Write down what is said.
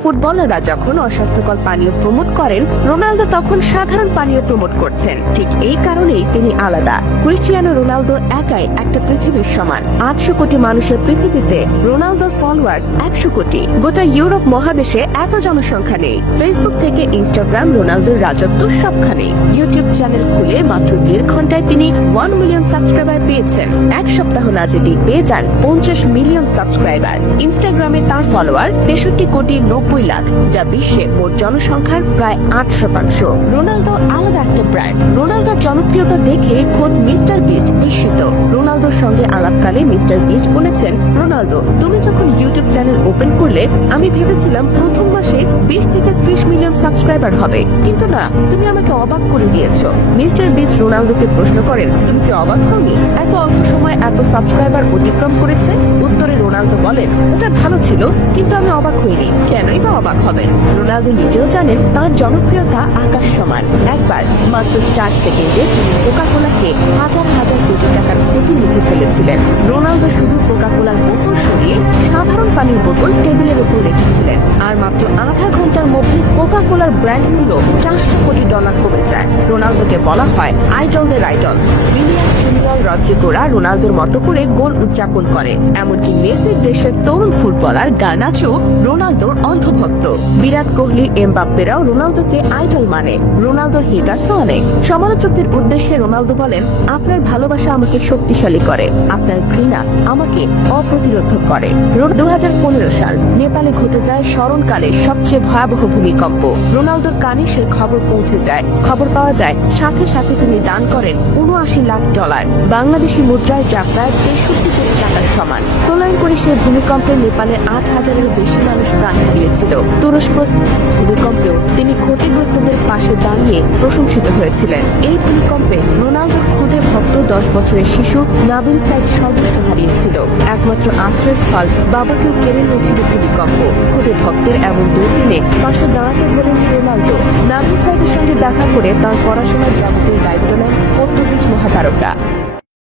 ফুটবলাররা যখন অস্বাস্থ্যকর পানীয় প্রমোট করেন, রোনালদো তখন সাধারণ পানীয় প্রমোট করছেন। ঠিক এই কারণেই তিনি আলাদা। ক্রিস্টিয়ানো রোনালদো একাই একটা পৃথিবীর সমান। 800 কোটি মানুষের পৃথিবীতে রোনালদোর ফলোয়ার্স 100 কোটি। গোটা ইউরোপ মহাদেশে এত জনসংখ্যা নেই। ফেসবুক থেকে ইনস্টাগ্রাম রোনালদোর রাজত্ব সবখানে। ইউটিউব চ্যানেল খুলে মাত্র 1.5 ঘন্টায় তিনি 1 মিলিয়ন সাবস্ক্রাইবার পেয়েছেন। এক সপ্তাহ না যেতেই পেয়ে যান 50 মিলিয়ন সাবস্ক্রাইবার। ইনস্টাগ্রামে তার ফলোয়ার 63 কোটি 90 লাখ, যা বিশ্বের মোট জনসংখ্যার প্রায় 8%। রোনালদো আলাদা একটা ব্র্যান্ড। রোনালদোর জনপ্রিয়তা দেখে খোদ মিস্টার বিস্ট বিস্মিত। রোনালদোর সঙ্গে আলাপকালে মিস্টার বিস্ট বলেছেন, রোনালদো, তুমি যখন ইউটিউব চ্যানেল ওপেন করলে আমি ভেবেছিলাম প্রথম মাসে 20 থেকে 30 মিলিয়ন সাবস্ক্রাইবার হবে, কিন্তু না, তুমি আমাকে অবাক করে দিয়েছো। মিস্টার বিস্ট রোনালদোকে প্রশ্ন করেন, তুমি কি অবাক হওনি এত অল্প সময় এত সাবস্ক্রাইবার অতিক্রম করেছে? উত্তরে রোনালদো বলেন, ওটা ভালো ছিল, কিন্তু আমি অবাক হইনি। কেনই বা অবাক হবেন? রোনালদো নিজেও জানেন তার জনপ্রিয়তা আকাশ সমান। একবার মাত্র 4 সেকেন্ডে তিনি কোকা-কোলাকে হাজার হাজার কোটি টাকার ক্ষতির মুখে ফেলেছিলেন। রোনালদো শুধু কোকা-কোলার বোতল সরিয়ে সাধারণ পানির বোতল টেবিলের উপর রেখেছিলেন, আর মাত্র আধা ঘন্টার মধ্যে কোকা-কোলার ব্র্যান্ড মূল্য $400 কোটি কমে যায়। রোনালদোকে বলা হয় আইডলদের আইডল। ভিনিসিয়াস জুনিয়র রদ্রিগোরা রোনালদোর মতো করে গোল উদযাপন করে। এমনকি মেসির দেশের তরুণ ফুটবলার গার্নাচো রোনালদোর অন্ধভক্ত। বিরাট কোহলি, এমবাপ্পেরাও রোনালদোকে আইডল মানে। রোনালদোর হেটার্সও অনেক। সমালোচকদের উদ্দেশ্যে রোনালদো বলেন, আপনার ভালোবাসা আমাকে শক্তিশালী করে, আপনার ঘৃণা আমাকে অপ্রতিরোধক করে। 2015 সাল নেপালে ঘটে যায় স্মরণকালে সবচেয়ে ভয়াবহ ভূমিকম্প। রোনালদোর কানে সেই খবর পৌঁছে যায়। খবর পাওয়া যায়, সাথে সাথে তিনি দান করেন $79 লাখ। বাংলাদেশি মুদ্রায় যা প্রায় 63 কোটি টাকার সমান। প্রলয়ঙ্করী করে সেই ভূমিকম্পে নেপালে 8,000-এর বেশি মানুষ প্রাণ হারিয়েছিল। তুরস্ক ভূমিকম্পেও তিনি ক্ষতিগ্রস্তদের পাশে দাঁড়িয়ে প্রশংসিত হয়েছিলেন। এই ভূমিকম্পে রোনালদোর খুদে ভক্ত 10 বছরের শিশু নাবিল সাইদ সর্বস্ব হারিয়েছিল। একমাত্র আশ্রয়স্থল বাবাকেও কেড়ে নিয়েছিল ভূমিকম্প। খুদে ভক্তের এমন দুর্দিনে পাশে দাঁড়াতে বলেন রোনালদো। নাবিল সাইদের সঙ্গে দেখা করে তার পড়াশোনার যাবতীয় দায়িত্ব নেন পর্তুগিজ মহাতারকা।